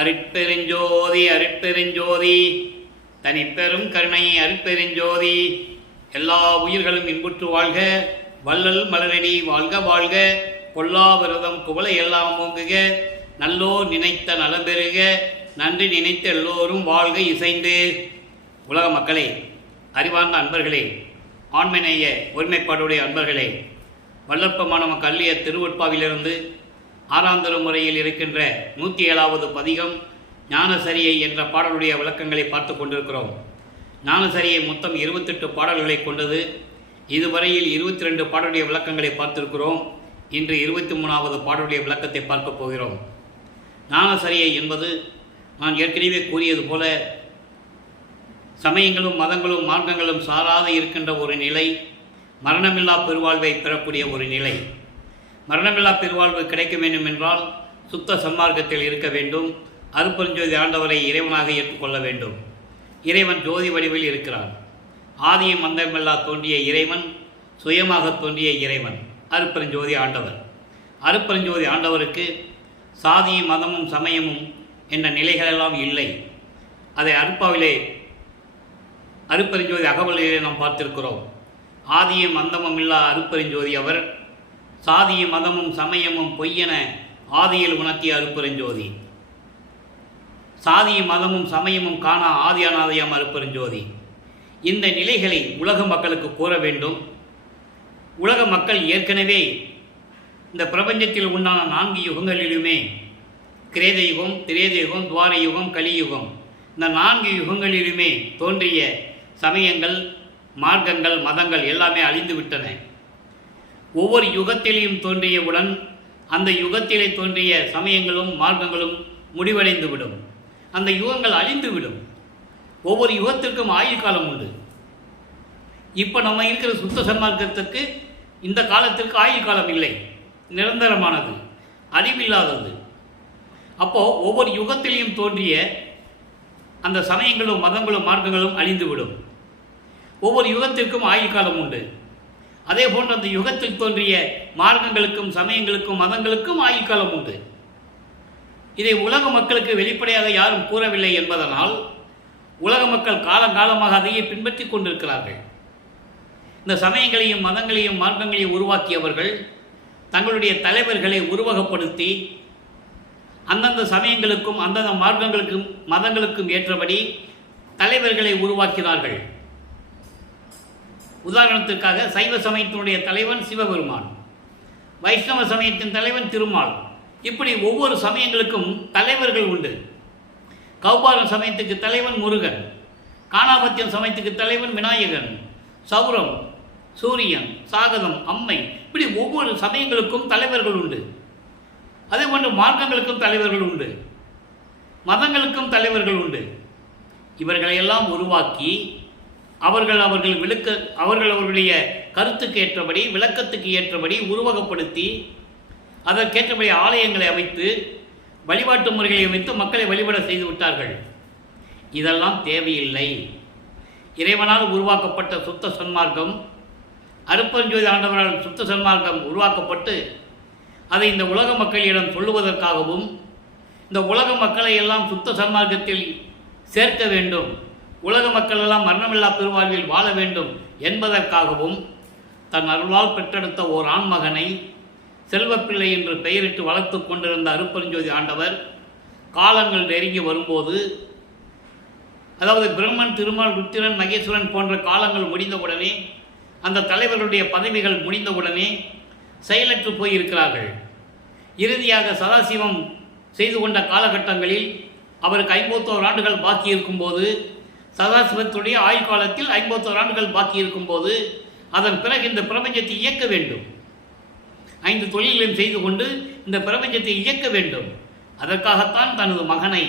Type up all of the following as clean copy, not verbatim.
அருட்பெருஞ்சோதி அருட்பெருஞ்சோதி தனிப்பெரும் கருணை அருட்பெருஞ்சோதி. எல்லா உயிர்களும் இன்புற்று வாழ்க, வள்ளல் மலரடி வாழ்க வாழ்க, பொல்லாவிரதம் குவளை எல்லாம் ஓங்குக, நல்லோர் நினைத்த நலம் பெறுக, நன்றி நினைத்த எல்லோரும் வாழ்க இசைந்து. உலக மக்களே, அறிவார்ந்த அன்பர்களே, ஆண்மநேய ஒருமைப்பாடுடைய அன்பர்களே, வல்லற்பமான கல்லிய திருவட்பாவிலிருந்து 6ஆம் திருமுறையில் இருக்கின்ற 107வது பதிகம் ஞானசரியை என்ற பாடலுடைய விளக்கங்களை பார்த்து கொண்டிருக்கிறோம். ஞானசரியை மொத்தம் 28 பாடல்களை கொண்டது. இதுவரையில் 22 பாடலுடைய விளக்கங்களை பார்த்திருக்கிறோம். இன்று 23வது பாடலுடைய விளக்கத்தை பார்க்க போகிறோம். ஞானசரியை என்பது நான் ஏற்கனவே கூறியது போல சமயங்களும் மதங்களும் மார்க்கங்களும் சாராது இருக்கின்ற ஒரு நிலை, மரணமில்லா பெருவாழ்வை பெறக்கூடிய ஒரு நிலை. மரணமில்லா பெருவாழ்வு கிடைக்க வேண்டும் என்றால் சுத்த சன்மார்க்கத்தில் இருக்க வேண்டும். அருட்பெருஞ்சோதி ஆண்டவரை இறைவனாக ஏற்றுக்கொள்ள வேண்டும். இறைவன் ஜோதி வடிவில் இருக்கிறான். ஆதியும் அந்தமில்லா தோன்றிய இறைவன், சுயமாக தோன்றிய இறைவன் அருட்பெருஞ்சோதி ஆண்டவர். அருட்பெருஞ்சோதி ஆண்டவருக்கு சாதியும் மதமும் சமயமும் என்ற நிலைகளெல்லாம் இல்லை. அதை அருட்பெருஞ்சோதி அகவலிலே நாம் பார்த்திருக்கிறோம். ஆதியும் அந்தமும் இல்லா அருட்பெருஞ்சோதி அவர். சாதியும் மதமும் சமயமும் பொய்யென ஆதியில் உணர்த்திய அருட்பெருஞ்சோதி. சாதியும் மதமும் சமயமும் காணா ஆதி அநாதையாம் அருட்பெருஞ்சோதி. இந்த நிலைகளை உலக மக்களுக்கு கூற வேண்டும். உலக மக்கள் ஏற்கனவே இந்த பிரபஞ்சத்தில் உண்டான 4 யுகங்களிலுமே, கிரேத யுகம், திரேத யுகம், துவார யுகம், கலியுகம், இந்த 4 யுகங்களிலுமே தோன்றிய சமயங்கள், மார்க்கங்கள், மதங்கள் எல்லாமே அழிந்து விட்டன. ஒவ்வொரு யுகத்திலையும் தோன்றியவுடன் அந்த யுகத்திலே தோன்றிய சமயங்களும் மார்க்கங்களும் முடிவடைந்துவிடும். அந்த யுகங்கள் அழிந்துவிடும். ஒவ்வொரு யுகத்திற்கும் ஆயுள் காலம் உண்டு. இப்போ நம்ம இருக்கிற சுத்த சன்மார்க்கத்திற்கு இந்த காலத்திற்கு ஆயுள் காலம் இல்லை, நிரந்தரமானது, அழிவில்லாதது. அப்போது ஒவ்வொரு யுகத்திலையும் தோன்றிய அந்த சமயங்களும் மதங்களும் மார்க்கங்களும் அழிந்துவிடும். ஒவ்வொரு யுகத்திற்கும் ஆயுள் காலம் உண்டு. அதே போன்று அந்த யுகத்தில் தோன்றிய மார்க்கங்களுக்கும் சமயங்களுக்கும் மதங்களுக்கும் ஆயுள் காலம் உண்டு. இதை உலக மக்களுக்கு வெளிப்படையாக யாரும் கூறவில்லை என்பதனால் உலக மக்கள் காலங்காலமாக அதையே பின்பற்றி கொண்டிருக்கிறார்கள். இந்த சமயங்களையும் மதங்களையும் மார்க்கங்களையும் உருவாக்கியவர்கள் தங்களுடைய தலைவர்களை உருவகப்படுத்தி அந்தந்த சமயங்களுக்கும் அந்தந்த மார்க்கங்களுக்கும் மதங்களுக்கும் ஏற்றபடி தலைவர்களை உருவாக்கினார்கள். உதாரணத்திற்காக சைவ சமயத்தினுடைய தலைவன் சிவபெருமான், வைஷ்ணவ சமயத்தின் தலைவன் திருமால். இப்படி ஒவ்வொரு சமயங்களுக்கும் தலைவர்கள் உண்டு. கௌபாரம் சமயத்துக்கு தலைவன் முருகன், காணாபத்தியம் சமயத்துக்கு தலைவன் விநாயகன், சௌரம், சூரியன், சாகதம், அம்மை. இப்படி ஒவ்வொரு சமயங்களுக்கும் தலைவர்கள் உண்டு. அதே போன்று மார்க்கங்களுக்கும் தலைவர்கள் உண்டு, மதங்களுக்கும் தலைவர்கள் உண்டு. இவர்களையெல்லாம் உருவாக்கி அவர்களுடைய கருத்துக்கு ஏற்றபடி, விளக்கத்துக்கு ஏற்றபடி உருவகப்படுத்தி அதற்கேற்றபடி ஆலயங்களை அமைத்து வழிபாட்டு முறைகளை அமைத்து மக்களை வழிபட செய்து விட்டார்கள். இதெல்லாம் தேவையில்லை. இறைவனால் உருவாக்கப்பட்ட சுத்த சன்மார்க்கம், அருட்பெருஞ்சோதி ஆண்டவரால் சுத்த சன்மார்க்கம் உருவாக்கப்பட்டு அதை இந்த உலக மக்களிடம் சொல்லுவதற்காகவும், இந்த உலக மக்களை எல்லாம் சுத்த சன்மார்க்கத்தில் சேர்க்க வேண்டும், உலக மக்கள் எல்லாம் மரணமில்லா பெருவாழ்வில் வாழ வேண்டும் என்பதற்காகவும் தன் அருளால் பெற்றெடுத்த ஓர் ஆண்மகனை செல்வப்பிள்ளை என்று பெயரிட்டு வளர்த்து கொண்டிருந்த அருட்பெருஞ்சோதி ஆண்டவர் காலங்கள் நெருங்கி வரும்போது, அதாவது பிரம்மன், திருமால், ருத்திரன், மகேஸ்வரன் போன்ற காலங்கள் முடிந்தவுடனே, அந்த தலைவர்களுடைய பதவிகள் முடிந்தவுடனே செயலற்று போயிருக்கிறார்கள். இறுதியாக சதாசிவம் செய்து கொண்ட காலகட்டங்களில் அவருக்கு 51 ஆண்டுகள் பாக்கி இருக்கும்போது, சதாசிவத்துடைய ஆயுள் காலத்தில் 51 ஆண்டுகள் பாக்கி இருக்கும்போது, அதன் பிறகு இந்த பிரபஞ்சத்தை இயக்க வேண்டும். 5 தொழில்களையும் செய்து கொண்டு இந்த பிரபஞ்சத்தை இயக்க வேண்டும். அதற்காகத்தான் தனது மகனை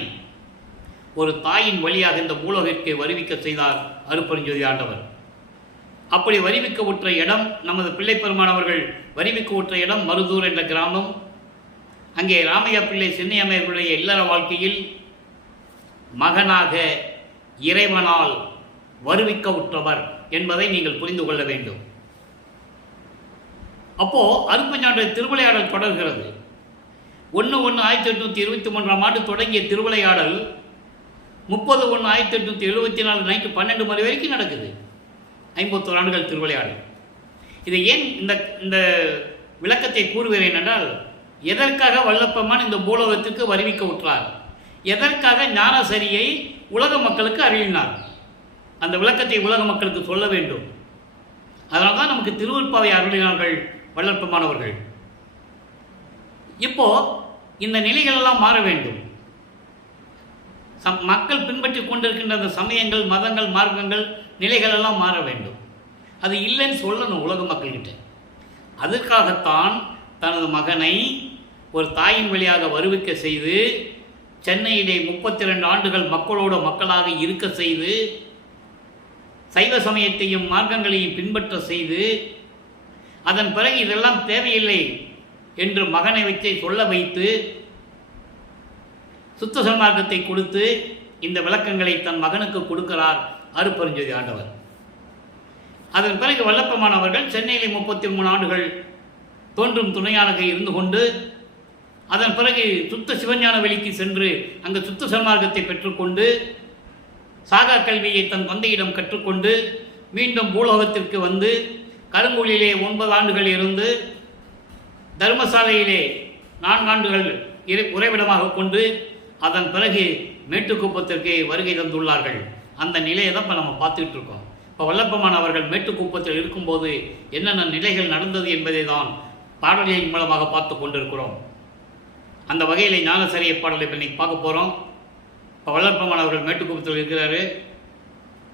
ஒரு தாயின் வழியாக இந்த பூலோகத்திற்கு வருவிக்க செய்தார் அருட்பெருஞ்சோதி ஆண்டவர். அப்படி வருவிக்க உற்ற இடம், நமது பிள்ளைப்பெருமான் அவர்கள் வருவிக்க உற்ற இடம் மருதூர் என்ற கிராமம். அங்கே ராமையா பிள்ளை சென்னையம்மையர்களுடைய இல்லற வாழ்க்கையில் மகனாக இறைவனால் வருவிக்க உற்றவர் என்பதை நீங்கள் புரிந்து கொள்ள வேண்டும். அப்போ அருட்பெருஞ்சாண்டவர் திருவிளையாடல் தொடர்கிறது. 1/1/1823 ஆண்டு தொடங்கிய திருவிளையாடல் 30/1/1874 நைட்டு 12 மணி வரைக்கும் நடக்குது. 51 ஆண்டுகள் திருவிளையாடல். இதை ஏன் இந்த விளக்கத்தை கூறுகிறேன் என்றால், எதற்காக வல்லப்பெருமான் இந்த பூலோகத்திற்கு வருவிக்க உற்றார், எதற்காக ஞானசரியை உலக மக்களுக்கு அருளினார், அந்த விளக்கத்தை உலக மக்களுக்கு சொல்ல வேண்டும். அதனால தான் நமக்கு திருவருட்பாவை அருளினார்கள் வல்லற்பெருமானவர்கள். இப்போ இந்த நிலைகள் எல்லாம் மாற வேண்டும். மக்கள் பின்பற்றி கொண்டிருக்கின்ற அந்த சமயங்கள், மதங்கள், மார்க்கங்கள், நிலைகள் எல்லாம் மாற வேண்டும். அது இல்லைன்னு சொல்லணும் உலக மக்கள்கிட்ட. அதற்காகத்தான் தனது மகனை ஒரு தாயின் வழியாக வருவிக்க செய்து, சென்னையிலே 32 ஆண்டுகள் மக்களோடு மக்களாக இருக்க செய்து, சைவ சமயத்தையும் மார்க்கங்களையும் பின்பற்ற செய்து, அதன் பிறகு இதெல்லாம் தேவையில்லை என்று மகனை வச்சை சொல்ல வைத்து, சுத்த சன்மார்க்கத்தை கொடுத்து இந்த விளக்கங்களை தன் மகனுக்கு கொடுக்கிறார் அருட்பெருஞ்சோதி ஆண்டவர். அதன் பிறகு வல்லப்பெருமான் அவர்கள் சென்னையிலே 33 ஆண்டுகள் தோன்றும் துணையாக இருந்து கொண்டு, அதன் பிறகு சுத்த சிவஞான வெளிக்கு சென்று அங்கு சுத்த சன்மார்க்கத்தை பெற்றுக்கொண்டு, சாகா கல்வியை தன் தந்தையிடம் கற்றுக்கொண்டு, மீண்டும் பூலோகத்திற்கு வந்து கருங்கூலிலே 9 ஆண்டுகள் இருந்து, தர்மசாலையிலே 4 ஆண்டுகள் உறைவிடமாக கொண்டு, அதன் பிறகு மேட்டுக்குப்பத்திற்கு வருகை தந்துள்ளார்கள். அந்த நிலையை தான் இப்போ நம்ம பார்த்துக்கிட்டு இருக்கோம். இப்போ வல்லப்பெருமான் அவர்கள் மேட்டுக்குப்பத்தில் இருக்கும்போது என்னென்ன நிலைகள் நடந்தது என்பதை தான் பாடல்களின் மூலமாக பார்த்து கொண்டிருக்கிறோம். அந்த வகையில் ஞானசரிய பாடலை இப்போ இன்றைக்கி பார்க்க போகிறோம். இப்போ வல்லப்பெருமான் அவர்கள் மேட்டுக்குப்பத்தில் இருக்கிறாரு,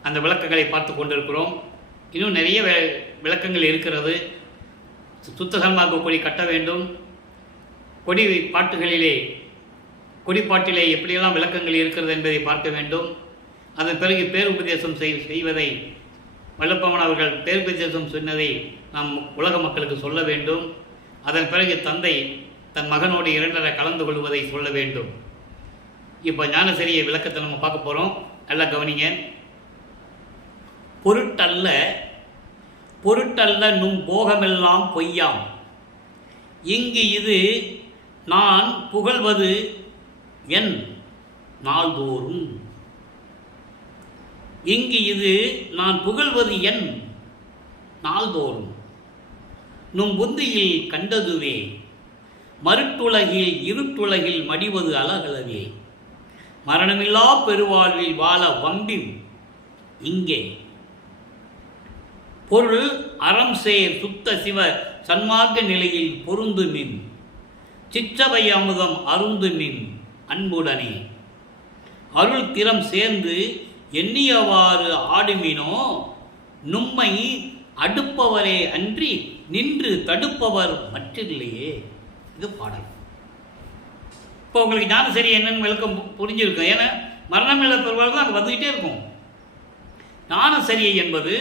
அந்த விளக்கங்களை பார்த்து கொண்டிருக்கிறோம். இன்னும் நிறைய விளக்கங்கள் இருக்கிறது. சுத்த சன்மார்க்க கொடி கட்ட வேண்டும், கொடி பாட்டுகளிலே கொடிப்பாட்டிலே எப்படியெல்லாம் விளக்கங்கள் இருக்கிறது என்பதை பார்க்க வேண்டும். அதன் பிறகு பேருபதேசம் செய்வதை, வல்லப்பெருமான் அவர்கள் பேருபதேசம் சொன்னதை நாம் உலக மக்களுக்கு சொல்ல வேண்டும். அதன் பிறகு தந்தை தன் மகனோடு 2 கலந்து கொள்வதை சொல்ல வேண்டும். இப்போ ஞானசரிய விளக்கத்தை நம்ம பார்க்க போகிறோம். நல்லா கவனிங்க. பொருட்டல்ல நும் போகமெல்லாம் பொய்யாம், இங்கு இது நான் புகழ்வது என் நாள்தோறும். இங்கு இது நான் புகழ்வது என் நாள்தோறும். நும் புந்தியில் கண்டதுவே, மருட்டுலகில் இருட்டுலகில் மடிவது அழகலவே, மரணமில்லா பெருவாழ்வில் வாழ வம்பின் இங்கே. பொருள் அறம் சேர் சுத்த சிவ சன்மார்க்க நிலையில் பொருந்துமின், சிற்றவை அமுதம் அருந்துமின் அன்புடனே, அருள் திறம் சேர்ந்து எண்ணியவாறு ஆடுமினோ, நும்மை அடுப்பவரே அன்றி நின்று தடுப்பவர் மற்றில்லையே. இது பாடல். இப்போ உங்களுக்கு ஞானசரி என்னன்னு விளக்கம் புரிஞ்சிருக்கும். ஏன்னா மரணமில்லை பெருவாள் தான் அங்கே வந்துக்கிட்டே இருக்கும். ஞானசரியை என்பது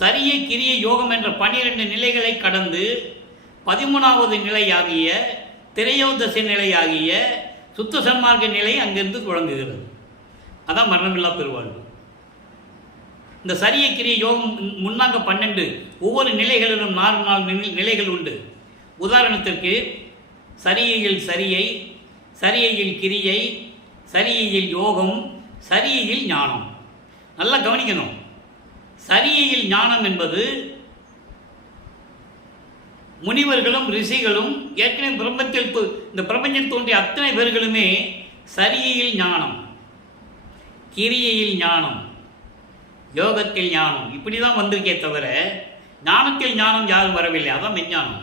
சரியை கிரிய யோகம் என்ற 12 நிலைகளை கடந்து 13வது நிலையாகிய திரையோதசை நிலையாகிய சுத்த சன்மார்க்க நிலை அங்கிருந்து தொடங்குகிறது. அதான் மரணமில்லா பெருவாழ்வு. இந்த சரிய கிரிய யோகம் முன்னாங்க 12 ஒவ்வொரு நிலைகளிலும் 4 நிலைகள் உண்டு. உதாரணத்திற்கு சரியையில் சரியை, சரியையில் கிரியை, சரியையில் யோகம், சரியையில் ஞானம். நல்லா கவனிக்கணும். சரியையில் ஞானம் என்பது முனிவர்களும் ரிஷிகளும் ஏற்கனவே இந்த பிரபஞ்சம் தோன்றிய அத்தனை பேர்களுமே சரியையில் ஞானம், கிரியையில் ஞானம், யோகத்தில் ஞானம் இப்படி தான் வந்திருக்கே தவிர ஞானத்தில் ஞானம் யாரும் வரவில்லை. அதான் மெஞ்ஞானம்.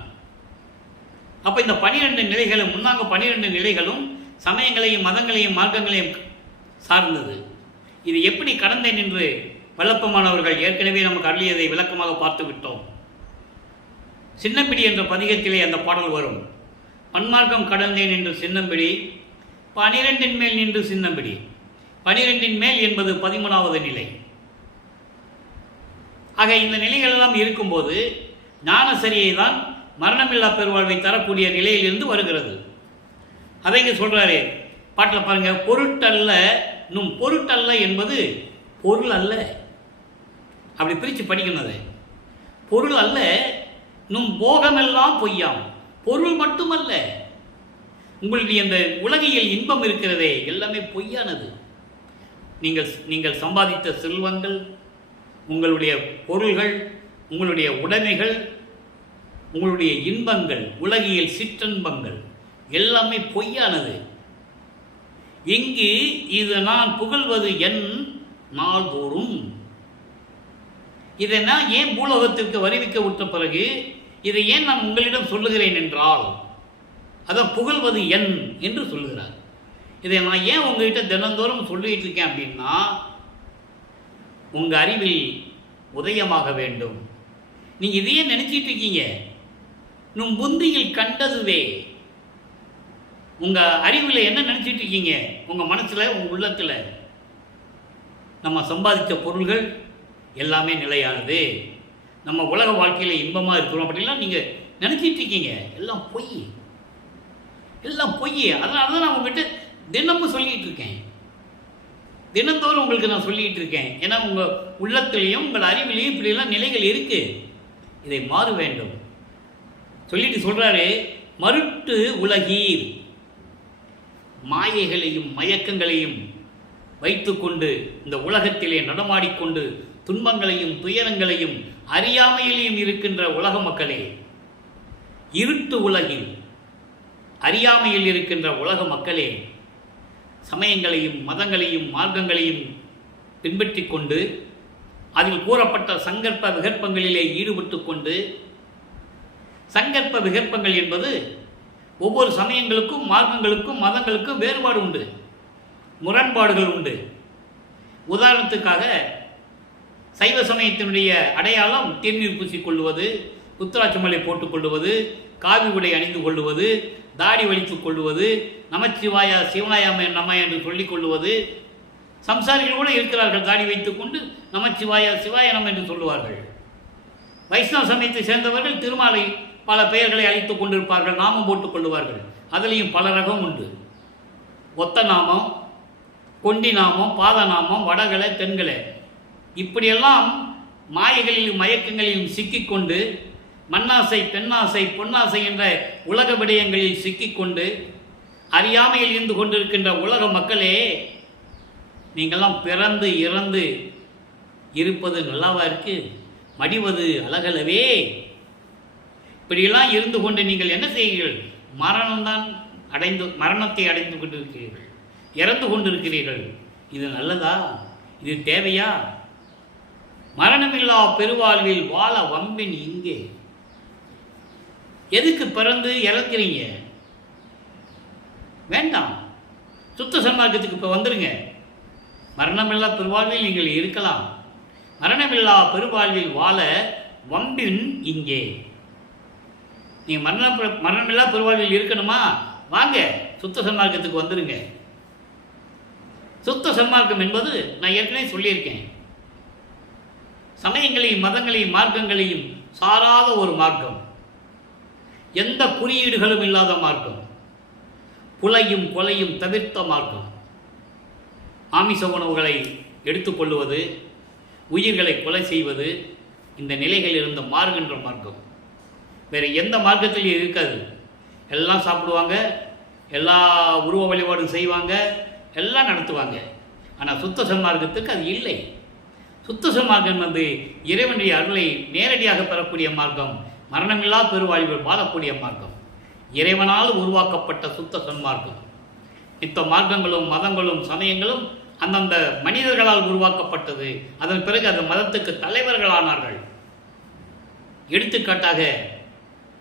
அப்போ இந்த 12 நிலைகளும் முன்னாங்க 12 நிலைகளும் சமயங்களையும் மதங்களையும் மார்க்கங்களையும் சார்ந்தது. இது எப்படி கடந்தேன் என்று வல்லப்பெருமானவர்கள் ஏற்கனவே நமக்கு அருளியதை விளக்கமாக பார்த்து விட்டோம். சின்னம்பிடி என்ற பதிகத்திலே அந்த பாடல் வரும். பன்மார்க்கம் கடந்தேன் என்று சின்னம்பிடி, 12 மேல் நின்று சின்னம்பிடி. 12 மேல் என்பது 13வது நிலை. ஆக இந்த நிலைகளெல்லாம் இருக்கும்போது ஞானசரியை தான் மரணமில்லா பெருவாழ்வை தரக்கூடிய நிலையிலிருந்து வருகிறது. அதை இங்கே சொல்கிறாரு பாட்டில் பாருங்க. பொருட்டல்ல நும் பொருட்டல்ல என்பது பொருள் அல்ல. அப்படி பிரித்து படிக்கணும். அது பொருள் அல்ல. நும் போகமெல்லாம் பொய்யாம். பொருள் மட்டுமல்ல, உங்களுடைய அந்த உலகியல் இன்பம் இருக்கிறதே எல்லாமே பொய்யானது. நீங்கள் சம்பாதித்த செல்வங்கள், உங்களுடைய பொருள்கள், உங்களுடைய உடைமைகள், உங்களுடைய இன்பங்கள், உலகியல் சிற்றின்பங்கள் எல்லாமே பொய்யானது. இங்கு இது நான் புகழ்வது என் நாள்தோறும். இதை நான் ஏன் பூலோகத்திற்கு வருவிக்க விட்ட பிறகு இதை ஏன் நான் உங்களிடம் சொல்லுகிறேன் என்றால், அதை புகழ்வது என் என்று சொல்லுகிறார். இதை நான் ஏன் உங்ககிட்ட தினந்தோறும் சொல்லிட்டு இருக்கேன் அப்படின்னா, உங்கள் அறிவில் உதயமாக வேண்டும். நீங்கள் இதையே நினச்சிட்டு இருக்கீங்க. நும் புந்தியில் கண்டதுவே. உங்கள் அறிவில் என்ன நினச்சிட்டு இருக்கீங்க? உங்கள் மனசில், உங்கள் உள்ளத்தில் நம்ம சம்பாதித்த பொருள்கள் எல்லாமே நிலையானது, நம்ம உலக வாழ்க்கையில் இன்பமாக இருக்கிறோம் அப்படின்லாம் நீங்கள் நினச்சிட்டு இருக்கீங்க. எல்லாம் பொய், எல்லாம் பொய். அதனால தான் நான் உங்கள்கிட்ட தினமும் சொல்லிகிட்டு இருக்கேன். தினந்தோறும் உங்களுக்கு நான் சொல்லிகிட்டு இருக்கேன். ஏன்னா உங்கள் உள்ளத்திலையும் உங்கள் அறிவிலையும் இப்படியெல்லாம் நிலைகள் இருக்குது. இதை மாற வேண்டும் சொல்லிட்டு சொல்கிறாரு, மருட்டு உலகீர். மாயைகளையும் மயக்கங்களையும் வைத்துக்கொண்டு இந்த உலகத்திலே நடமாடிக்கொண்டு துன்பங்களையும் துயரங்களையும் அறியாமையிலையும் இருக்கின்ற உலக மக்களே, இருட்டு உலகில் அறியாமையில் இருக்கின்ற உலக மக்களே, சமயங்களையும் மதங்களையும் மார்க்கங்களையும் பின்பற்றி கொண்டு அதில் கூறப்பட்ட சங்கற்ப விகற்பங்களிலே ஈடுபட்டு கொண்டு, சங்கற்ப விகற்பங்கள் என்பது ஒவ்வொரு சமயங்களுக்கும் மார்க்கங்களுக்கும் மதங்களுக்கும் வேறுபாடு உண்டு, முரண்பாடுகள் உண்டு. உதாரணத்துக்காக சைவ சமயத்தினுடைய அடையாளம் திருநீர் பூசிக்கொள்வது, உத்திராட்சமலை போட்டுக்கொள்வது, காவி உடை அணிந்து கொள்வது, தாடி வலித்துக் கொள்வது, நமச்சிவாயா சிவாயாம நம என்று சொல்லிக் கொள்வது. சம்சாரிகள் கூட இருக்கிறார்கள், தாடி வைத்துக்கொண்டு நமச்சிவாயா சிவாய நம என்று சொல்லுவார்கள். வைஷ்ணவ சமயத்தை சேர்ந்தவர்கள் திருமாலை பல பெயர்களை அழைத்துக் கொண்டிருப்பார்கள், நாமம் போட்டுக் கொள்ளுவார்கள். அதுலேயும் பல ரகம் உண்டு. ஒத்த நாமம், கொண்டி நாமம், பாத நாமம், வடகலை தென்கலை, இப்படியெல்லாம் மாயைகளிலும் மயக்கங்களிலும் சிக்கிக்கொண்டு, மண்ணாசை பெண்ணாசை பொன்னாசை என்ற உலக விடயங்களில் சிக்கிக்கொண்டு அறியாமையில் இருந்து கொண்டிருக்கின்ற உலக மக்களே, நீங்கள்லாம் பிறந்து இறந்து இருப்பது நல்லாவா இருக்கு? மடிவது அழகலவே. இப்படியெல்லாம் இருந்து கொண்டு நீங்கள் என்ன செய்கிறீர்கள்? மரணத்தை அடைந்து கொண்டிருக்கிறீர்கள், இறந்து கொண்டிருக்கிறீர்கள். இது நல்லதா? இது தேவையா? மரணமில்லா பெருவாழ்வில் வாழ வம்பின் இங்கே. எதுக்கு பிறந்து இறக்கிறீங்க? வேண்டாம். சுத்த சன்மார்க்கத்துக்கு இப்போ வந்துடுங்க. மரணமில்லா பெருவாழ்வில் நீங்கள் இருக்கலாம். மரணமில்லா பெருவாழ்வில் வாழ வம்பின் இங்கே. நீங்கள் மரணமில்லா பெருவாழ்வில் இருக்கணுமா? வாங்க, சுத்த சன்மார்க்கத்துக்கு வந்துடுங்க. சுத்த சன்மார்க்கம் என்பது நான் ஏற்கனவே சொல்லியிருக்கேன், சமயங்களையும் மதங்களையும் மார்க்கங்களையும் சாராத ஒரு மார்க்கம், எந்த குறியீடுகளும் இல்லாத மார்க்கம், புலையும் கொலையும் தவிர்த்த மார்க்கம், ஆமிச உணவுகளை எடுத்துக்கொள்வது, உயிர்களை கொலை செய்வது, இந்த நிலைகள் இருந்து மாறுகின்ற மார்க்கம். வேறு எந்த மார்க்கத்திலையும் இருக்காது. எல்லாம் சாப்பிடுவாங்க, எல்லா உருவ வழிபாடும் செய்வாங்க, எல்லாம் நடத்துவாங்க. ஆனால் சுத்த சன்மார்க்கத்துக்கு அது இல்லை. சுத்த சன்மார்க்கம் வந்து இறைவனுடைய அருளை நேரடியாக பெறக்கூடிய மார்க்கம், மரணமில்லா பெருவாழ்வில் வாழக்கூடிய மார்க்கம், இறைவனால் உருவாக்கப்பட்ட சுத்த சன்மார்க்கம். மித்த மார்க்கங்களும் மதங்களும் சமயங்களும் அந்தந்த மனிதர்களால் உருவாக்கப்பட்டது. அதன் பிறகு அந்த மதத்துக்கு தலைவர்களானார்கள். எடுத்துக்காட்டாக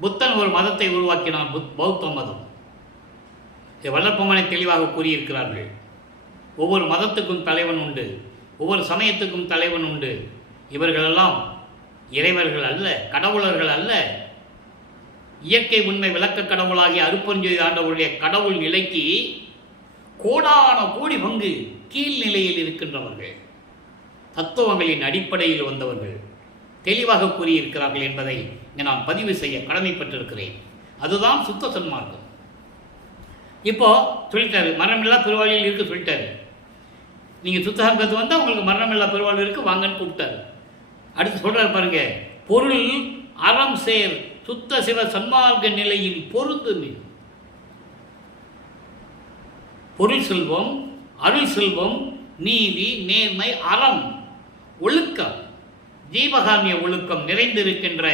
புத்தன் ஒரு மதத்தை உருவாக்கினான், பௌத்த மதம். வல்லப்பமனை தெளிவாக கூறியிருக்கிறார்கள். ஒவ்வொரு மதத்துக்கும் தலைவன் உண்டு, ஒவ்வொரு சமயத்துக்கும் தலைவன் உண்டு. இவர்களெல்லாம் இறைவர்கள் அல்ல, கடவுளர்கள் அல்ல. இயற்கை உண்மை விளக்க கடவுளாகிய அருப்பெருஞ்சோதி ஆண்டவருடைய கடவுள் நிலைக்கு கோடான கோடி பங்கு கீழ்நிலையில் இருக்கின்றவர்கள், தத்துவங்களின் அடிப்படையில் வந்தவர்கள் தெளிவாக கூறியிருக்கிறார்கள் என்பதை நான் பதிவு செய்ய கடமைப்பட்டிருக்கிறேன். அதுதான் சுத்த சன்மார்க்கம். இப்போ சொல்லிட்டாரு, மரணமில்லா பெருவாழ்வில் இருக்க சொல்லிட்டாரு. நீங்கள் சுத்த சன்மார்க்கத்து வந்தால் உங்களுக்கு மரணமில்லா பெருவாழ்வு இருக்கு, வாங்கன்னு கூப்பிட்டாரு. அடுத்து சொல்றாரு பாருங்க, பொருள் அறம் சேர் சுத்த சிவ சன்மார்க்க நிலையில் பொருந்து. பொருள் செல்வம், அருள் செல்வம், நீதி, நேர்மை, அறம், ஒழுக்கம், ஜீவகாமிய ஒழுக்கம் நிறைந்திருக்கின்ற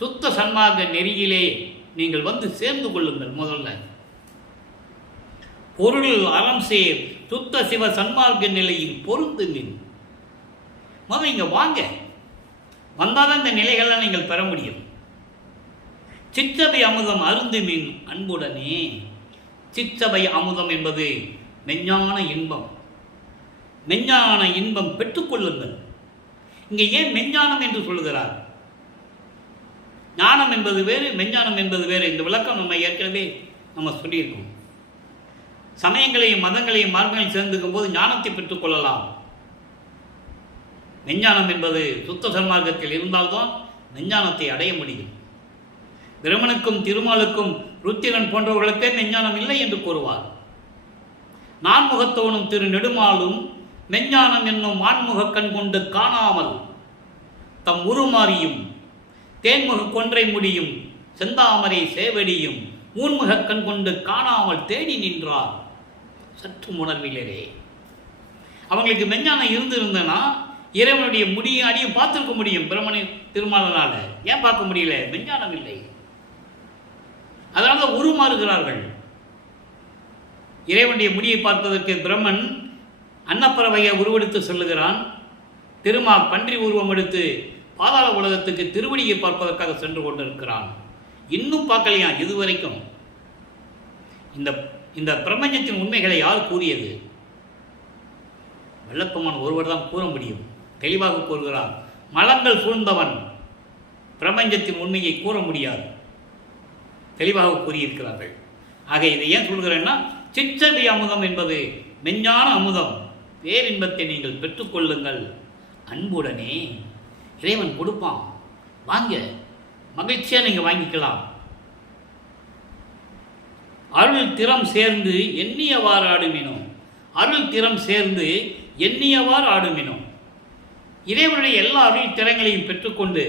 சுத்த சன்மார்க்க நெறியிலே நீங்கள் வந்து சேர்ந்து கொள்ளுங்கள். முதல்ல பொருள் அறம் சேர் சுத்த சிவ சன்மார்க்க நிலையில் பொருந்து நின். முதல்ல இங்க வாங்க, வந்தாதான் இந்த நிலைகள்லாம் நீங்கள் பெற முடியும். சிற்றபை அமுதம் அருந்து மின் அன்புடனே. சிற்றபை அமுதம் என்பது மெஞ்ஞான இன்பம். மெஞ்ஞான இன்பம் பெற்றுக்கொள்ளுங்கள். இங்கே ஏன் மெஞ்ஞானம் என்று சொல்கிறார்? ஞானம் என்பது வேறு, மெஞ்ஞானம் என்பது வேறு. இந்த விளக்கம் நம்ம ஏற்கனவே சொல்லியிருக்கோம். சமயங்களையும் மதங்களையும் மார்க்கங்களையும் சேர்ந்துக்கும் போது ஞானத்தை பெற்றுக்கொள்ளலாம். மெஞ்ஞானம் என்பது சுத்த சன்மார்க்கத்தில் இருந்தால்தான் மெஞ்ஞானத்தை அடைய முடியும். பிரமனுக்கும் திருமாலுக்கும் ருத்திரன் போன்றவர்களுக்கே மெஞ்ஞானம் இல்லை என்று கூறுவார். நான்முகத்தோனும் திரு நெடுமாலும் மெஞ்ஞானம் என்னும் ஆண்முக கண் கொண்டு காணாமல் தம் உருமாறியும் தேன்முக கொன்றை முடியும் செந்தாமரை சேவடியும் ஊன்முக கண் கொண்டு காணாமல் தேடி நின்றார் சற்று உணர்விலே. அவங்களுக்கு மெஞ்ஞானம் இருந்திருந்தனா இறைவனுடைய முடியும் அடியும் பார்த்துருக்க முடியும். பிரமணி திருமாலனால ஏன் பார்க்க முடியல? மெஞ்ஞானம் இல்லை. அதனால உருமாறுகிறார்கள். இறைவனுடைய முடியை பார்ப்பதற்கு பிரம்மன் அன்னப்பறவையை உருவெடுத்து சொல்லுகிறான். திருமால் பன்றி உருவம் எடுத்து பாதாள உலகத்துக்கு திருவடியை பார்ப்பதற்காக சென்று கொண்டிருக்கிறான். இன்னும் பார்க்கலையா இதுவரைக்கும். இந்த பிரபஞ்சத்தின் உண்மைகளை யார் கூறியது? வல்லப்பெருமான் ஒருவர் தான் கூற முடியும். தெளிவாக கூறுகிறார். மலங்கள் சூழ்ந்தவன் பிரபஞ்சத்தின் உண்மையை கூற முடியாது. தெளிவாக கூறியிருக்கிறார்கள். ஆக இதை ஏன் சொல்கிறேன்னா, சிற்றபை அமுதம் என்பது மெஞ்ஞான அமுதம். பேரின்பத்தை நீங்கள் பெற்றுக்கொள்ளுங்கள் அன்புடனே. இறைவன் கொடுப்பான், வாங்க, மகிழ்ச்சியாக நீங்கள் வாங்கிக்கலாம். அருள் திறம் சேர்ந்து எண்ணியவாறு ஆடுமினோம். அருள் திறம் சேர்ந்து எண்ணியவாறு ஆடுமினோம். இறைவனுடைய எல்லா அருள் திறங்களையும் பெற்றுக்கொண்டு,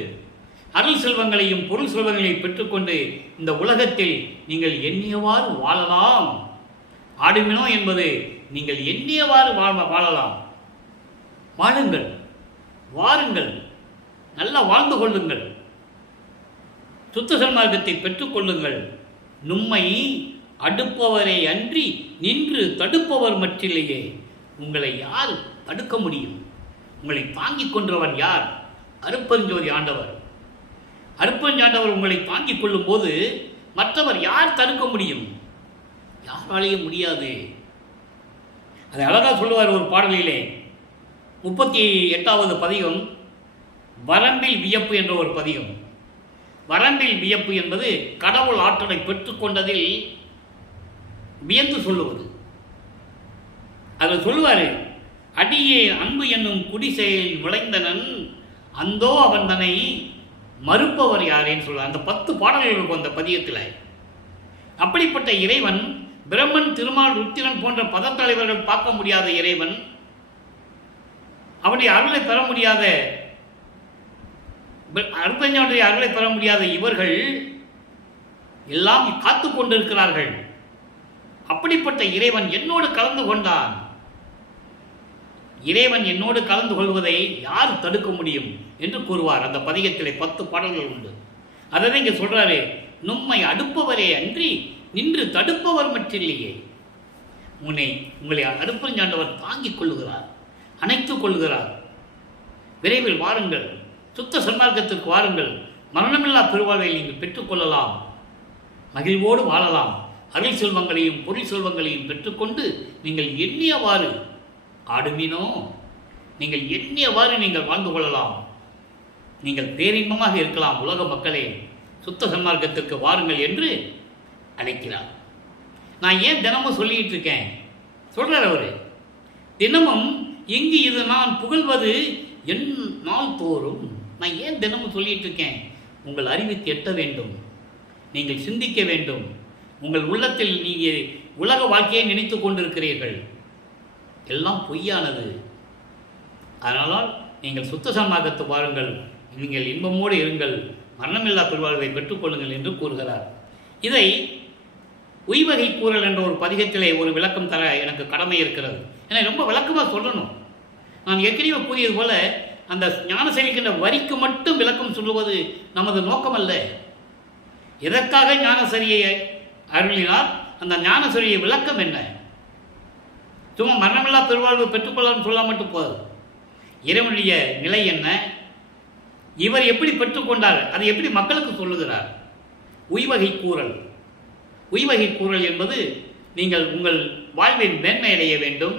அருள் செல்வங்களையும் பொருள் செல்வங்களையும் பெற்றுக்கொண்டு இந்த உலகத்தில் நீங்கள் எண்ணியவாறு வாழலாம். ஆடுமினோ என்பது நீங்கள் எண்ணியவாறு வாழலாம். வாழுங்கள், வாருங்கள், நல்லா வாழ்ந்து கொள்ளுங்கள், சுத்த சன்மார்க்கத்தை பெற்றுக்கொள்ளுங்கள். நும்மை அடுப்பவரை அன்றி நின்று தடுப்பவர் மற்றில்லையே. உங்களை யார் தடுக்க முடியும்? உங்களை தாங்கிக் கொன்றவன் யார்? அருப்பெருஞ்சோதி ஆண்டவர். அருப்பெருஞ்சாண்டவர் உங்களை தாங்கிக் கொள்ளும் போது மற்றவர் யார் தடுக்க முடியும்? யாராலேயும் முடியாது. அதை அழகாக சொல்லுவார் ஒரு பாடலிலே. 38வது பதிகம் வரம்பில் வியப்பு என்ற ஒரு பதிகம். வரம்பில் வியப்பு என்பது கடவுள் ஆற்றலை பெற்றுக்கொண்டதில் வியந்து சொல்லுவது. அதில் சொல்லுவார், அடியே அன்பு என்னும் குடிசெயல் விளைந்தனன் அந்தோ அவன் தன்னை மறுப்பவர் யாரேன்னு சொல்லுவார். அந்த 10 பாடல்கள் இருக்கும் அந்த பதியத்தில். அப்படிப்பட்ட இறைவன், பிரம்மன், திருமால், ருத்திரன் போன்ற பதத்தலைவர்கள் பார்க்க முடியாத இறைவன், அவனுடைய அருளை பெற முடியாத, அருப்பெருஞ்சாண்டிய அருளை பெற முடியாத இவர்கள் எல்லாம் காத்து கொண்டிருக்கிறார்கள். அப்படிப்பட்ட இறைவன் என்னோடு கலந்து கொண்டான். இறைவன் என்னோடு கலந்து கொள்வதை யார் தடுக்க முடியும் என்று கூறுவார். அந்த பதிகத்திலே 10 பாடல்கள் உண்டு. அதை இங்கே சொல்றாரு, நும்மை அடுப்பவரே அன்றி நின்று தடுப்பவர் மற்றில்லையே. உங்களை அருப்பெருஞ்சாண்டவர் தாங்கிக் கொள்ளுகிறார், அணைத்துக் கொள்கிறார். விரைவில் வாருங்கள், சுத்த சன்மார்க்கத்திற்கு வாருங்கள். மரணமில்லா பெருவாழ்வை நீங்கள் பெற்றுக்கொள்ளலாம், மகிழ்வோடு வாழலாம். அருள் செல்வங்களையும் பொருள் செல்வங்களையும் பெற்றுக்கொண்டு நீங்கள் எண்ணியவாறு ஆடுமினோ, நீங்கள் எண்ணியவாறு நீங்கள் வாழ்ந்து கொள்ளலாம். நீங்கள் பேரின்பமாக இருக்கலாம். உலக மக்களே, சுத்த சன்மார்க்கத்திற்கு வாருங்கள் என்று அழைக்கிறார். நான் ஏன் தினமும் சொல்லிட்டு இருக்கேன் சொல்றார் அவரு. தினமும் எங்கு இது நான் புகழ்வது என் நாள் தோறும். நான் ஏன் தினமும் சொல்லிட்டு இருக்கேன்? உங்கள் அறிவுக்கு எட்ட வேண்டும், நீங்கள் சிந்திக்க வேண்டும். உங்கள் உள்ளத்தில் நீங்கள் உலக வாழ்க்கையை நினைத்து கொண்டிருக்கிறீர்கள், எல்லாம் பொய்யானது. அதனால் நீங்கள் சுத்த சன்மார்க்கத்தை பாருங்கள், நீங்கள் இன்பமோடு இருங்கள், மரணமில்லா பெருவாழ்வை பெற்றுக்கொள்ளுங்கள் என்று கூறுகிறார். இதை உய்வகை கூறல் என்ற ஒரு பதிகத்திலே ஒரு விளக்கம் தர எனக்கு கடமை இருக்கிறது. ஏன்னா ரொம்ப விளக்கமாக சொல்லணும். நான் ஏற்கனவே கூறியது போல அந்த ஞானசரிக்கின்ற வரிக்கு மட்டும் விளக்கம் சொல்லுவது நமது நோக்கமல்ல. எதற்காக ஞானசரியை அருளினார், அந்த ஞானசரியை விளக்கம் என்ன? சும்மா மரணமில்லா பெருவாழ்வு பெற்றுக்கொள்ளலாம் சொல்ல மட்டும் போதும். இறைவனுடைய நிலை என்ன, இவர் எப்படி பெற்றுக்கொண்டார், அதை எப்படி மக்களுக்கு சொல்லுகிறார். உய்வகை கூறல். உய்வகை கூறல் என்பது நீங்கள் உங்கள் வாழ்வில் மேன்மை அடைய வேண்டும்,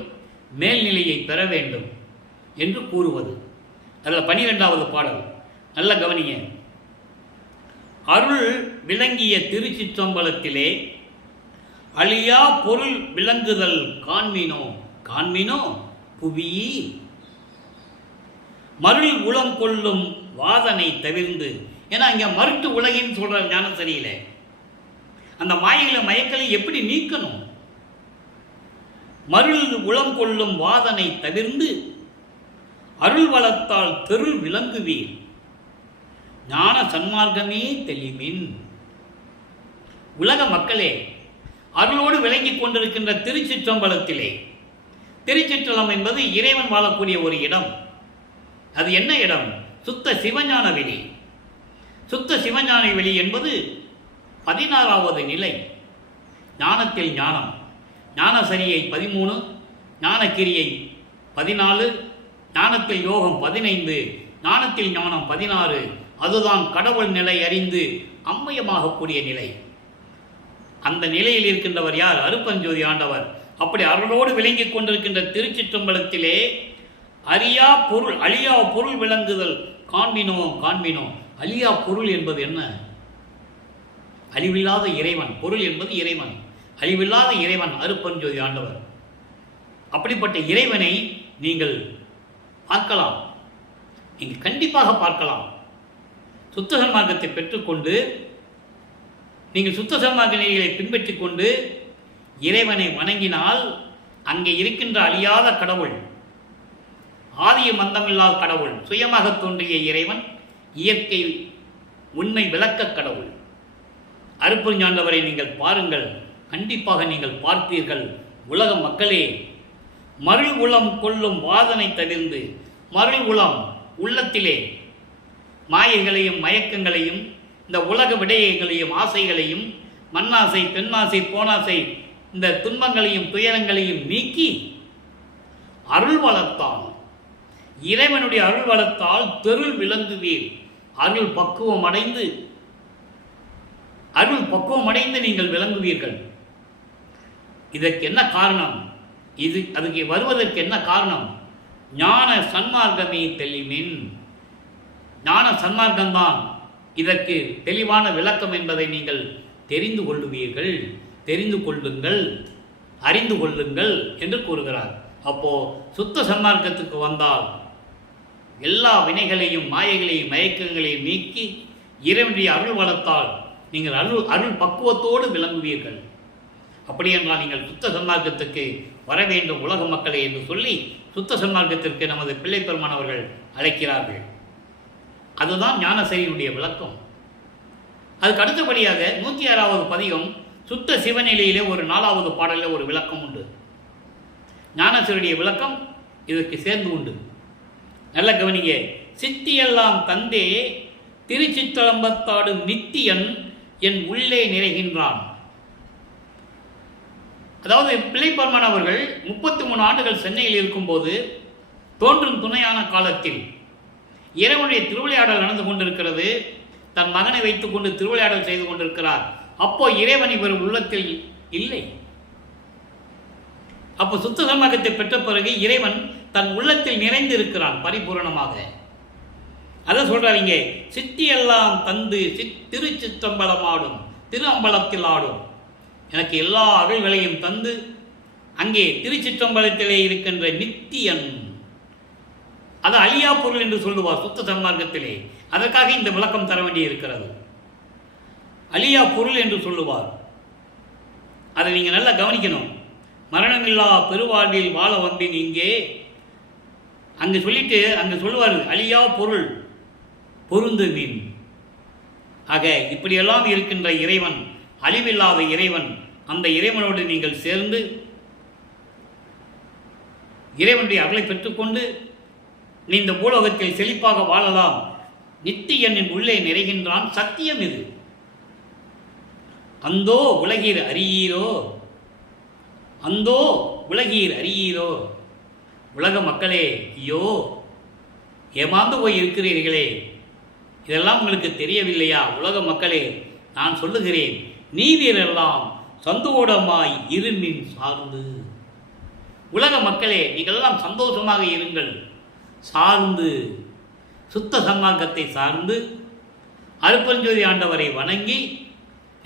மேல்நிலையை பெற வேண்டும் என்று கூறுவது. அதில் 12வது பாடல் நல்ல கவனிங்க. அருள் விளங்கிய திருச்சிற்றம்பலத்திலே அழியா பொருள் விளங்குதல் காண்மினோ காண்மினோ புவி மருள் உளம் கொள்ளும் வாதனை தவிர்ந்து. ஏன்னா இங்கே மருட்டு உலகின்னு சொல்ற ஞானசரியில அந்த மாயைகளை மயக்கலை எப்படி நீக்கணும்? மருள் உளம் கொள்ளும் வாதனை தவிர்ந்து அருள் வளத்தால் தெருள் விளங்குவீர் ஞான சன்மார்க்கமே தெளிமின். உலக மக்களே, அருளோடு விளங்கிக் கொண்டிருக்கின்ற திருச்சிற்றம்பலத்திலே, திருச்சிற்றம்பலம் என்பது இறைவன் வாழக்கூடிய ஒரு இடம். அது என்ன இடம்? சுத்த சிவஞான வெளி. சுத்த சிவஞான வெளி என்பது 16வது நிலை. ஞானத்தில் ஞானம். ஞானசரியை 13, ஞானக்கிரியை 14, ஞானத்தில் யோகம் 15, ஞானத்தில் ஞானம் 16. அதுதான் கடவுள் நிலை அறிந்து அம்மயமாகக்கூடிய நிலை. அந்த நிலையில் இருக்கின்றவர் யார்? அருப்பஞ்சோதி ஆண்டவர். அப்படி அருளோடு விளங்கிக் கொண்டிருக்கின்ற திருச்சிற்றம்பலத்திலே அழியா பொருள் அழியா பொருள் விளங்குதல் காண்பினோ காண்பினோ. அழியா பொருள் என்பது என்ன? அழிவில்லாத இறைவன். பொருள் என்பது இறைவன். அழிவில்லாத இறைவன் அருப்பஞ்சோதி ஆண்டவர். அப்படிப்பட்ட இறைவனை நீங்கள் பார்க்கலாம், நீங்கள் கண்டிப்பாக பார்க்கலாம். சுத்த சன்மார்க்கத்தை பெற்றுக்கொண்டு நீங்கள் சுத்த சன்மார்க்க நெறிகளை பின்பற்றி கொண்டு இறைவனை வணங்கினால் அங்கே இருக்கின்ற அழியாத கடவுள், ஆதிய மந்தமில்லாத கடவுள், சுயமாக தோன்றிய இறைவன், இயற்கை உண்மை விளக்க கடவுள் அருப்பஞ்சாண்டவரை நீங்கள் பாருங்கள். கண்டிப்பாக நீங்கள் பார்ப்பீர்கள். உலக மக்களே, மருள் உளம் கொள்ளும் வாதனை தவிர்ந்து, மருள் உளம் உள்ளத்திலே மாயைகளையும் மயக்கங்களையும் இந்த உலக விடயங்களையும் ஆசைகளையும் மண்ணாசை பெண்ணாசை போனாசை இந்த துன்பங்களையும் துயரங்களையும் நீக்கி அருள் வளர்த்தால், இறைவனுடைய அருள் வளர்த்தால் தெருள் விளங்குவீர். அருள் பக்குவம் அடைந்து நீங்கள் விளங்குவீர்கள். இதற்கு என்ன காரணம்? அதுக்கு வருவதற்கு என்ன காரணம்? ஞான சன்மார்க்கமே தெளிமின். ஞான சன்மார்க்கம்தான் இதற்கு தெளிவான விளக்கம் என்பதை நீங்கள் தெரிந்து கொள்ளுவீர்கள். தெரிந்து கொள்ளுங்கள், அறிந்து கொள்ளுங்கள் என்று கூறுகிறார். அப்போ சுத்த சன்மார்க்கத்துக்கு வந்தால் எல்லா வினைகளையும் மாயைகளையும் மயக்கங்களையும் நீக்கி இறைவனுடைய அருள் வளர்த்தால் நீங்கள் அருள் பக்குவத்தோடு விளங்குவீர்கள். அப்படி என்றால் நீங்கள் சுத்த சன்மார்க்கத்துக்கு வர வேண்டும் உலக மக்களே என்று சொல்லி சுத்த சன்மார்க்கத்திற்கு நமது பிள்ளை பெருமானவர்கள் அழைக்கிறார்கள். அதுதான் ஞானசரியினுடைய விளக்கம். அதுக்கு அடுத்தபடியாக 106வது பதிகம் சுத்த சிவநிலையிலே ஒரு 4வது பாடலில் ஒரு விளக்கம் உண்டு. ஞானசரியுடைய விளக்கம் இதற்கு சேர்ந்து உண்டு. நல்ல கவனிங்க. சித்தியெல்லாம் தந்தே திருச்சிற்றம்பலத்தாடும் நித்தியன் என் உள்ளே நிறைகின்றான். அதாவது பிள்ளைப்பெருமான் அவர்கள் 33 ஆண்டுகள் சென்னையில் இருக்கும்போது தோன்றும் துணையான காலத்தில் இறைவனுடைய திருவிளையாடல் நடந்து கொண்டிருக்கிறது. தன் மகனை வைத்துக் கொண்டு திருவிளையாடல் செய்து கொண்டிருக்கிறார். அப்போ இறைவன் இவர் உள்ளத்தில் இல்லை. அப்போ சுத்த சன்மார்க்கத்தை பெற்ற பிறகு இறைவன் தன் உள்ளத்தில் நிறைந்து இருக்கிறான் பரிபூரணமாக. அதை சொல்றாங்க, சித்தியெல்லாம் தந்து திருச்சிற்றம்பலம் ஆடும், திரு அம்பலத்தில் ஆடும். எனக்கு எல்லா அருள்களையும் தந்து அங்கே திருச்சிற்றம்பலத்திலே இருக்கின்ற நித்தியன், அது அழியா பொருள் என்று சொல்லுவார் சுத்த சன்மார்க்கத்திலே. அதற்காக இந்த விளக்கம் தர வேண்டி இருக்கிறது. அழியா பொருள் என்று சொல்லுவார். அதை நீங்கள் நல்லா கவனிக்கணும். மரணமில்லா பெருவாழ்வில் வாழ வந்தேன் இங்கே அங்கே சொல்லிட்டு அங்கே சொல்லுவார் அழியா பொருள் பொருந்து மீன். ஆக இப்படியெல்லாம் இருக்கின்ற இறைவன், அழிவில்லாத இறைவன், அந்த இறைவனோடு நீங்கள் சேர்ந்து இறைவனுடைய அருளை பெற்றுக்கொண்டு நீ இந்த பூலோகத்தில் செழிப்பாக வாழலாம். நித்தியனின் உள்ளே நிறைகின்றான், சத்தியம் இது. அந்தோ உலகீர் அறியீரோ, அந்தோ உலகீர் அறியீரோ. உலக மக்களே, ஐயோ ஏமாந்து போய் இருக்கிறீர்களே, இதெல்லாம் உங்களுக்கு தெரியவில்லையா? உலக மக்களே, நான் சொல்லுகிறேன், நீவீரெல்லாம் சந்தோடமாய் இருமின் சார்ந்து. உலக மக்களே, நீங்களெல்லாம் சந்தோஷமாக இருங்கள். சார்ந்து, சுத்த சன்மார்க்கத்தை சார்ந்து அருட்பெருஞ்சோதி ஆண்டவரை வணங்கி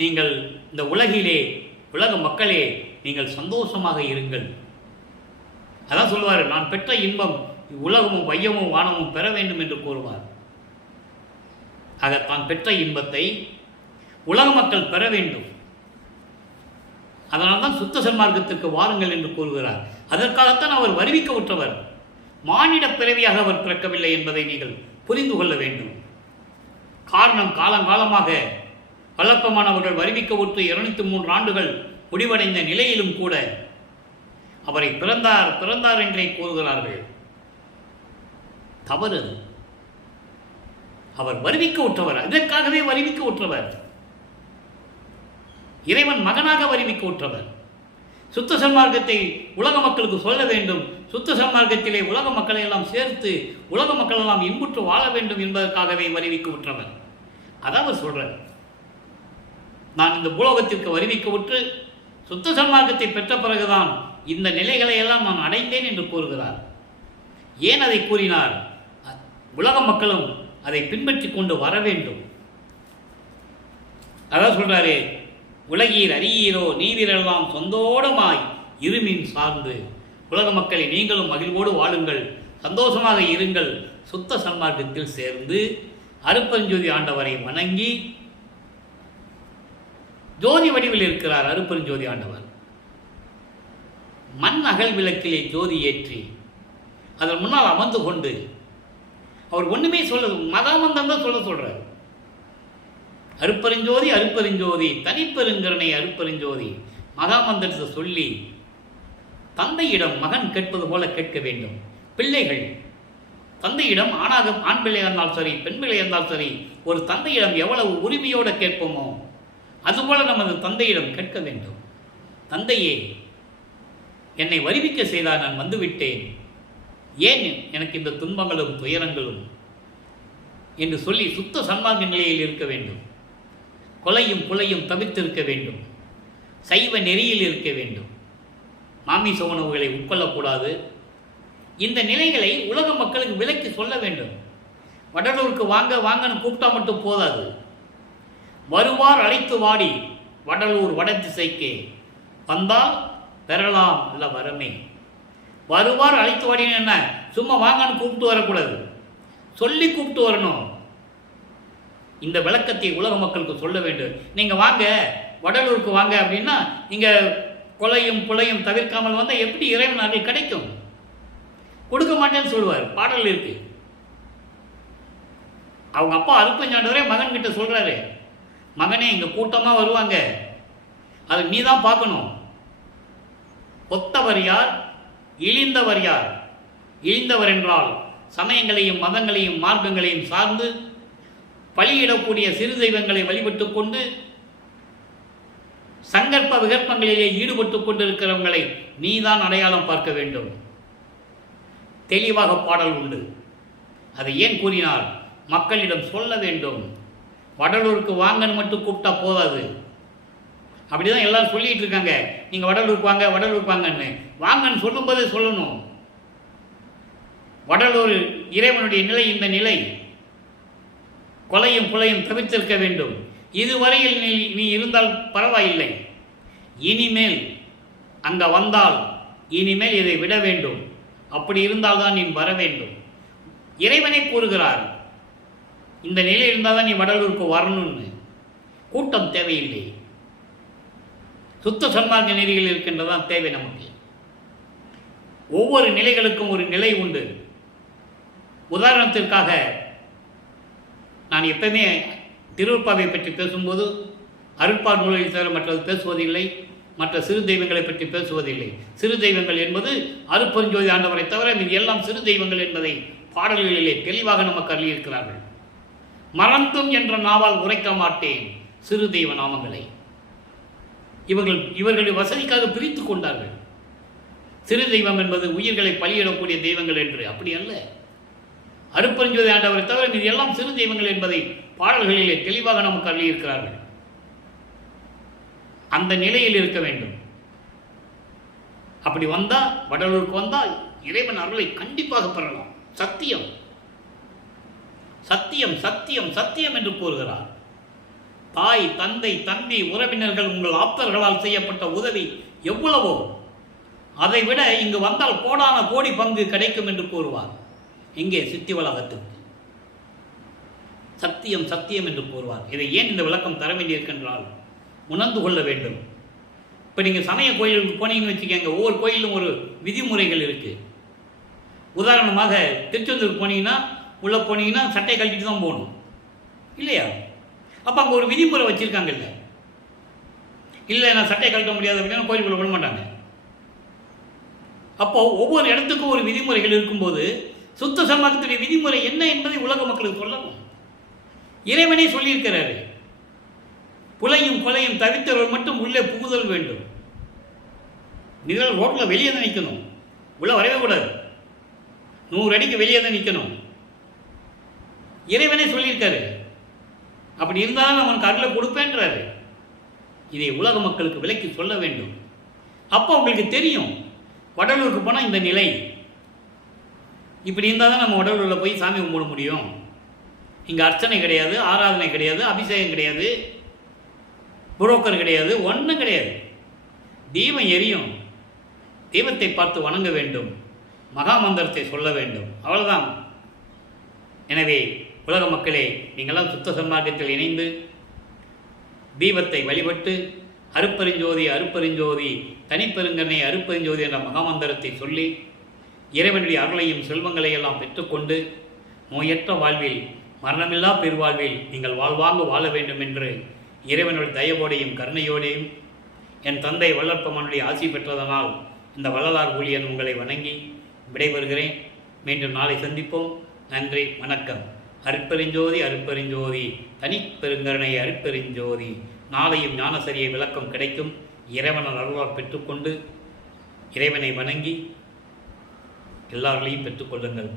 நீங்கள் இந்த உலகிலே, உலக மக்களே, நீங்கள் சந்தோஷமாக இருங்கள். அதான் சொல்லுவார், நான் பெற்ற இன்பம் உலகமும் வையமும் வானமும் பெற வேண்டும் என்று கூறுவார். ஆக தான் பெற்ற இன்பத்தை உலக மக்கள் பெற வேண்டும். அதனால்தான் சுத்த சன்மார்க்கத்திற்கு வாருங்கள் என்று கூறுகிறார். அதற்காகத்தான் அவர் வருவிக்க உற்றவர். மானிட பிறவியாக அவர் பிறக்கவில்லை என்பதை நீங்கள் புரிந்து கொள்ள வேண்டும். காரணம், காலங்காலமாக வளர்ப்பமானவர்கள் வருவிக்க உற்று 203 ஆண்டுகள் முடிவடைந்த நிலையிலும் கூட அவரை பிறந்தார் பிறந்தார் என்றே கூறுகிறார்கள். தவறு. அவர் வருவிக்க உற்றவர், அதற்காகவே வருவிக்க உற்றவர். இறைவன் மகனாக வருவிக்க உற்றவர். சுத்த சன்மார்க்கத்தை உலக மக்களுக்கு சொல்ல வேண்டும். சுத்த சன்மார்க்கத்திலே உலக மக்களை எல்லாம் சேர்த்து உலக மக்கள் எல்லாம் இன்புற்று வாழ வேண்டும் என்பதற்காகவே வருவிக்க உற்றவர். அதாவது சொல்றார், நான் இந்த பூலோகத்திற்கு வருவிக்க உற்று சுத்த சன்மார்க்கத்தை பெற்ற பிறகுதான் இந்த நிலைகளை எல்லாம் நான் அடைந்தேன் என்று கூறுகிறார். ஏன் அதை கூறினார்? உலக மக்களும் அதை பின்பற்றி கொண்டு வர வேண்டும். அதான் சொல்றாரு, உலகீர் அறியீரோ நீவீரெல்லாம் சொந்தோடமாய் இருமின் சார்ந்து. உலக மக்களை நீங்களும் மகிழ்வோடு வாழுங்கள், சந்தோஷமாக இருங்கள். சுத்த சன்மார்க்கத்தில் சேர்ந்து அருட்பெருஞ்சோதி ஆண்டவரை வணங்கி, ஜோதி வடிவில் இருக்கிறார் அருட்பெருஞ்சோதி ஆண்டவர். மண் அகல் விளக்கிலே ஜோதி ஏற்றி அதன் முன்னால் அமர்ந்து கொண்டு அவர் ஒண்ணுமே சொல்ல, மகாமந்தம் தான் சொல்றார். அருட்பெருஞ்சோதி அருட்பெருஞ்சோதி தனிப்பெருங்கருணை அருட்பெருஞ்சோதி மகாமந்திரத்தை சொல்லி தந்தையிடம் மகன் கேட்பது போல கேட்க வேண்டும். பிள்ளைகள் தந்தையிடம் ஆணாக ஆண் பிள்ளையாக இருந்தாலும் சரி, பெண் பிள்ளையாக இருந்தாலும் சரி, ஒரு தந்தையிடம் எவ்வளவு உரிமையோடு கேட்போமோ அதுபோல நமது தந்தையிடம் கேட்க வேண்டும். தந்தையே, என்னை வருவிக்க செய்தால் நான் வந்துவிட்டேன், ஏன் எனக்கு இந்த துன்பங்களும் துயரங்களும் என்று சொல்லி சுத்த சன்மார்க்க நிலையில் இருக்க வேண்டும். கொலையும் புலையும் தவிர்த்திருக்க வேண்டும். சைவ நெறியில் இருக்க வேண்டும். மாமிச உணவுகளை உட்கொள்ளக்கூடாது. இந்த நிலைகளை உலக மக்களுக்கு விலக்கி சொல்ல வேண்டும். வடலூருக்கு வாங்க வாங்கன்னு கூப்பிட்டா மட்டும் போதாது. வருவார் அழைத்து வாடி வடலூர் வடதிசைக்கு வந்தால் பெறலாம் அல்ல வரமே. வருவார் அழைத்து வாடின்னு என்ன, சும்மா வாங்கன்னு கூப்பிட்டு வரக்கூடாது, சொல்லி கூப்பிட்டு வரணும். இந்த விளக்கத்தை உலக மக்களுக்கு சொல்ல வேண்டும். நீங்கள் வாங்க வடலூருக்கு வாங்க அப்படின்னா நீங்கள் கொலையும் புலையும் தவிர்க்காமல் வந்தால் எப்படி இறைவன் அருள் கிடைக்கும்? கொடுக்க மாட்டேன்னு சொல்லுவார். பாடல் இருக்கு. அவங்க அப்பா அருட்பெருஞ்சாண்டவரே மகன் கிட்ட சொல்றாரு, மகனே இங்க கூட்டமாக வருவாங்க, அது நீ தான் பார்க்கணும். ஒத்தவர் யார், இழிந்தவர் யார்? இழிந்தவர் என்றால் சமயங்களையும் மதங்களையும் மார்க்கங்களையும் சார்ந்து பலியிடக்கூடிய சிறு தெய்வங்களை வழிபட்டு கொண்டு சங்கற்ப விகற்பங்களிலே ஈடுபட்டு கொண்டிருக்கிறவங்களை நீதான் அடையாளம் பார்க்க வேண்டும். தெளிவாக பாடல் உண்டு. அதை ஏன் கூறினார்? மக்களிடம் சொல்ல வேண்டும். வடலூருக்கு வாங்கன்னு மட்டும் கூப்பிட்டா போதாது. அப்படிதான் எல்லாரும் சொல்லிட்டு இருக்காங்க, நீங்க வடலூருக்கு வாங்க வடலூருக்கு வாங்கன்னு. வாங்கன்னு சொல்லும்போதே சொல்லணும். வடலூர் இறைவனுடைய நிலை இந்த நிலை. கொலையும் புலையும் தவிர்த்திருக்க வேண்டும். இதுவரையில் நீ இருந்தால் பரவாயில்லை, இனிமேல் அங்க வந்தால் இனிமேல் இதை விட வேண்டும். அப்படி இருந்தால்தான் நீ வர வேண்டும். இறைவனை கூறுகிறார், இந்த நிலை இருந்தால் தான் நீ வடலூருக்கு வரணும்னு. கூட்டம் தேவையில்லை. சுத்த சன்மார்க்க நெறிகள் இருக்கின்றதான் தேவை நமக்கு. ஒவ்வொரு நிலைகளுக்கும் ஒரு நிலை உண்டு. உதாரணத்திற்காக நான் எப்பவுமே திருவருட்பாவை பற்றி பேசும்போது அருட்பார் நூலில் தவிர மற்றது பேசுவதில்லை. மற்ற சிறு தெய்வங்களை பற்றி பேசுவதில்லை. சிறு தெய்வங்கள் என்பது அருட்பெருஞ்சோதி ஆண்டவரை தவிர இது எல்லாம் சிறு தெய்வங்கள் என்பதை பாடல்களிலே தெளிவாக நமக்கு அள்ளியிருக்கிறார்கள். மறந்தும் என்ற நாவால் உரைக்க மாட்டேன் சிறு தெய்வ நாமங்களை. இவர்களுடைய வசதிக்காக பிரித்து கொண்டார்கள். சிறு தெய்வம் என்பது உயிர்களை பலியிடக்கூடிய தெய்வங்கள் என்று. அப்படி அல்ல. அருட்பெருஞ்சோதி ஆண்டவரை தவிர இது எல்லாம் சிறு தெய்வங்கள் என்பதை பாடல்களிலே தெளிவாக நமக்கு அள்ளியிருக்கிறார்கள். அந்த நிலையில் இருக்க வேண்டும். அப்படி வந்தால், வடலூருக்கு வந்தால் இறைவன் அருளை கண்டிப்பாக பெறலாம். சத்தியம் சத்தியம் சத்தியம் சத்தியம் என்று கூறுகிறார். தாய், தந்தை, தம்பி, உறவினர்கள், உங்கள் ஆப்தர்களால் செய்யப்பட்ட உதவி எவ்வளவோ அதை விட இங்கு வந்தால் கோடான கோடி பங்கு கிடைக்கும் என்று கூறுவார். இங்கே சித்தி வளாகத்துக்கு சத்தியம் சத்தியம் என்று கூறுவார். இதை ஏன் இந்த விளக்கம் தர வேண்டியிருக்கின்றால் உணர்ந்து கொள்ள வேண்டும். இப்போ நீங்கள் சமய கோயிலுக்கு போனீங்கன்னு வச்சுக்கோங்க, ஒவ்வொரு கோயிலும் ஒரு விதிமுறைகள் இருக்குது. உதாரணமாக திருச்செந்தூருக்கு போனீங்கன்னா, உள்ளே போனீங்கன்னா சட்டையை கழட்டிட்டு தான் போகணும் இல்லையா? அப்போ அங்கே ஒரு விதிமுறை வச்சுருக்காங்கல்ல. இல்லை நான் சட்டையை கழட்ட முடியாது அப்படின்னா கோயிலுக்குள்ளே விட மாட்டாங்க. அப்போது ஒவ்வொரு இடத்துக்கும் ஒரு விதிமுறைகள் இருக்கும்போது சுத்த சமூகத்துடைய விதிமுறை என்ன என்பதை உலக மக்களுக்கு சொல்லணும். இறைவனே சொல்லியிருக்கிறாரு, புலையும் கொலையும் தவித்தவர்கள் மட்டும் உள்ளே புகுதல் வேண்டும். நீங்கள் ரோட்டில் வெளியே தான் நிற்கணும், உள்ளே வரவே கூடாது. 100 அடிக்கு வெளியே தான் நிற்கணும். இறைவனே சொல்லியிருக்காரு. அப்படி இருந்தாலும் அவனுக்கு அருளை கொடுப்பேன்றாரு. இதை உலக மக்களுக்கு விலக்கி சொல்ல வேண்டும். அப்போ உங்களுக்கு தெரியும், வடலூருக்கு போனால் இந்த நிலை இப்படி இருந்தால் தான் நம்ம வடலூரில் போய் சாமி கும்பிட முடியும். இங்கே அர்ச்சனை கிடையாது, ஆராதனை கிடையாது, அபிஷேகம் கிடையாது, புரோக்கர் கிடையாது, ஒன்றும் கிடையாது. தீபம் எரியும். தெய்வத்தை பார்த்து வணங்க வேண்டும், மகாமந்திரத்தை சொல்ல வேண்டும், அவ்வளோதான். எனவே உலக மக்களே, நீங்களாம் சுத்த சன்மார்க்கத்தில் இணைந்து தீபத்தை வழிபட்டு அருட்பெருஞ்சோதி அருட்பெருஞ்சோதி தனிப்பெருங்கனை அருட்பெருஞ்சோதி என்ற மகாமந்திரத்தை சொல்லி இறைவனுடைய அருளையும் செல்வங்களையெல்லாம் பெற்றுக்கொண்டு நோயற்ற வாழ்வில், மரணமில்லா பெருவாழ்வில் நீங்கள் வாழ்வாங்க வாழ வேண்டும் என்று இறைவனுடைய தயவோடையும் கருணையோடையும் என் தந்தை வல்லற்பமனுடைய ஆசி பெற்றதனால் இந்த வள்ளலார் ஊழியன் உங்களை வணங்கி விடைபெறுகிறேன். மீண்டும் நாளை சந்திப்போம். நன்றி, வணக்கம். அருட்பெருஞ்சோதி அருட்பெருஞ்சோதி தனிப்பெருங்கருணை அருட்பெருஞ்சோதி. நாளையும் ஞானசரிய விளக்கம் கிடைக்கும். இறைவன் அருளால் பெற்றுக்கொண்டு இறைவனை வணங்கி எல்லாரையும் பெற்றுக்கொள்ளுங்கள்.